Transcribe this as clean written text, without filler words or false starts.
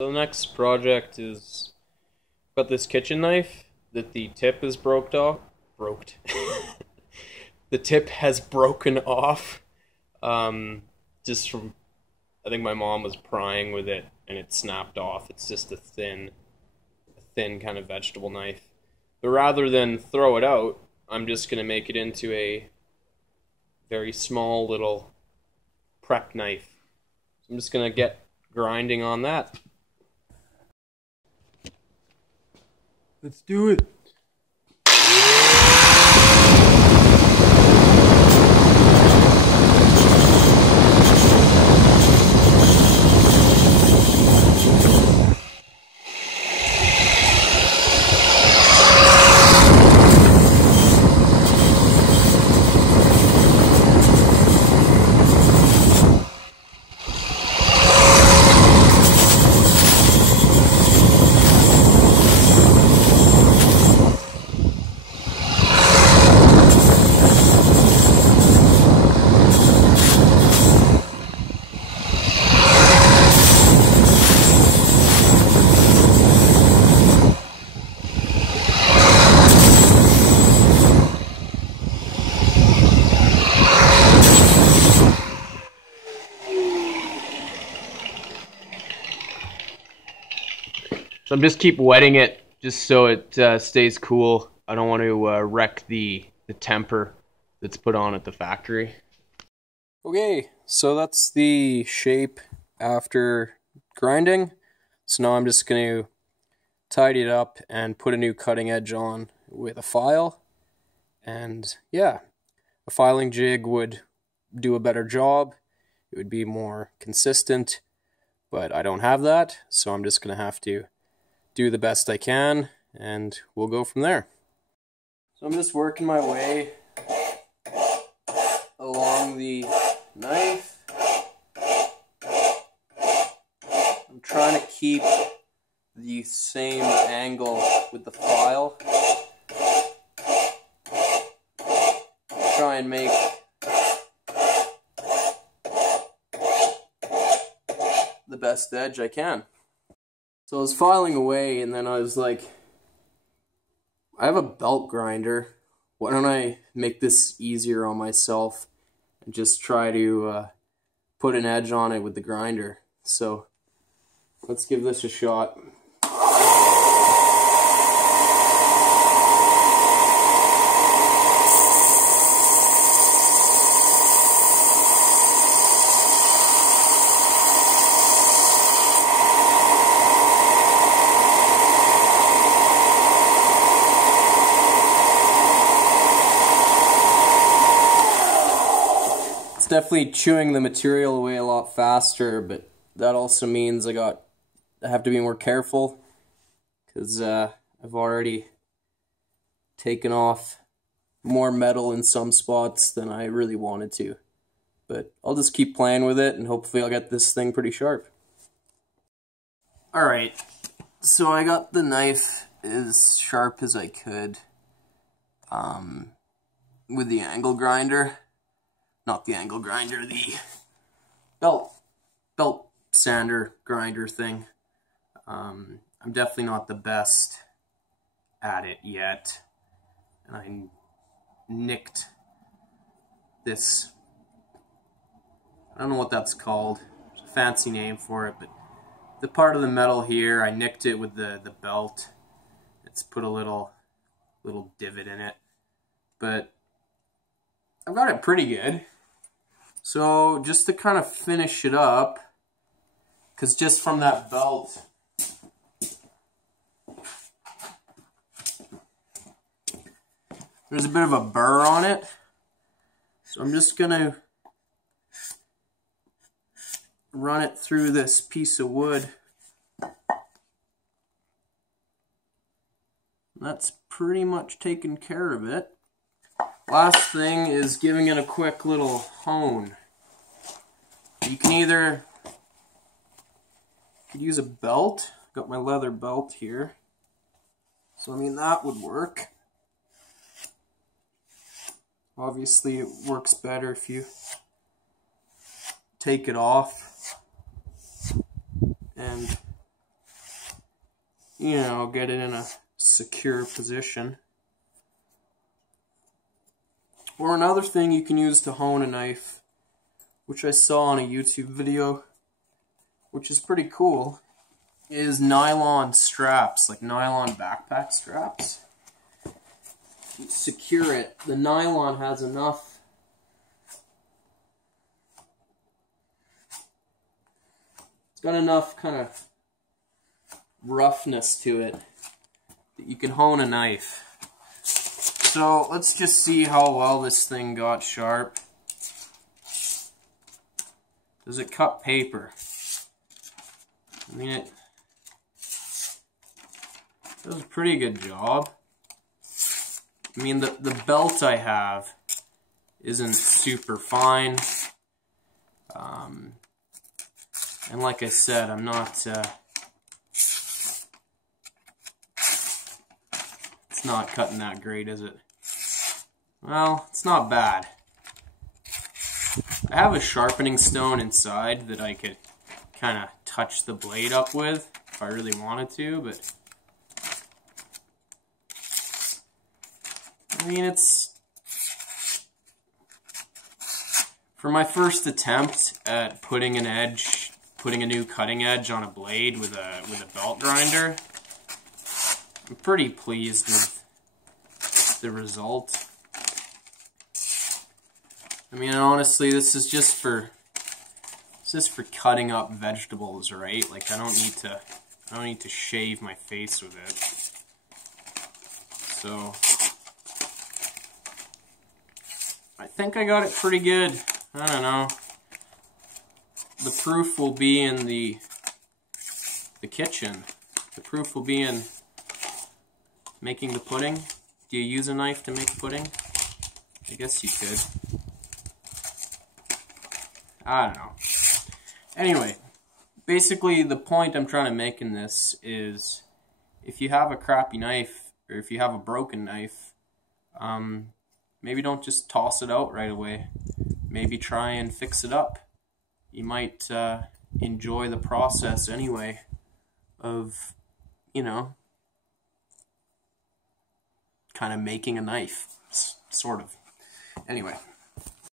So the next project is got this kitchen knife that the tip is broke off. Broked. The tip has broken off. Just from I think my mom was prying with it and it snapped off. It's just a thin kind of vegetable knife. But rather than throw it out, I'm just gonna make it into a very small little prep knife. So I'm just gonna get grinding on that. Let's do it. So I'm just keep wetting it just so it stays cool. I don't want to wreck the temper that's put on at the factory. Okay, so that's the shape after grinding. So now I'm just going to tidy it up and put a new cutting edge on with a file. And yeah, a filing jig would do a better job. It would be more consistent, but I don't have that, so I'm just going to have to do the best I can, and we'll go from there. So I'm just working my way along the knife. I'm trying to keep the same angle with the file. Try and make the best edge I can. So I was filing away, and then I was like, I have a belt grinder. Why don't I make this easier on myself and just try to put an edge on it with the grinder? So let's give this a shot. It's definitely chewing the material away a lot faster, but that also means I have to be more careful because I've already taken off more metal in some spots than I really wanted to. But I'll just keep playing with it and hopefully I'll get this thing pretty sharp. Alright, so I got the knife as sharp as I could with the angle grinder. Not the angle grinder, the belt sander grinder thing. I'm definitely not the best at it yet. And I nicked this, I don't know what that's called. There's a fancy name for it, but the part of the metal here, I nicked it with the belt. It's put a little divot in it. But I've got it pretty good. So just to kind of finish it up, because just from that belt, there's a bit of a burr on it. So I'm just going to run it through this piece of wood. That's pretty much taken care of it. Last thing is giving it a quick little hone. You can either use a belt. Got my leather belt here. So I mean that would work. Obviously it works better if you take it off and you know, get it in a secure position. Or another thing you can use to hone a knife, which I saw on a YouTube video, which is pretty cool, is nylon straps, like nylon backpack straps. You secure it. The nylon has enough got enough kind of roughness to it that you can hone a knife. So let's just see how well this thing got sharp. Does it cut paper? I mean, it does a pretty good job. I mean, the belt I have isn't super fine. And like I said, I'm not, it's not cutting that great, is it? Well, it's not bad. I have a sharpening stone inside that I could kind of touch the blade up with if I really wanted to, but I mean, it's for my first attempt at putting a new cutting edge on a blade with a belt grinder. I'm pretty pleased with the result. I mean, honestly, this is just for cutting up vegetables, right? Like I don't need to shave my face with it. So I think I got it pretty good. I don't know. The proof will be in the kitchen. The proof will be in making the pudding. Do you use a knife to make pudding? I guess you could. I don't know. Anyway, basically the point I'm trying to make in this is if you have a crappy knife, or if you have a broken knife, maybe don't just toss it out right away. Maybe try and fix it up. You might enjoy the process anyway of, you know, kind of making a knife, sort of. Anyway.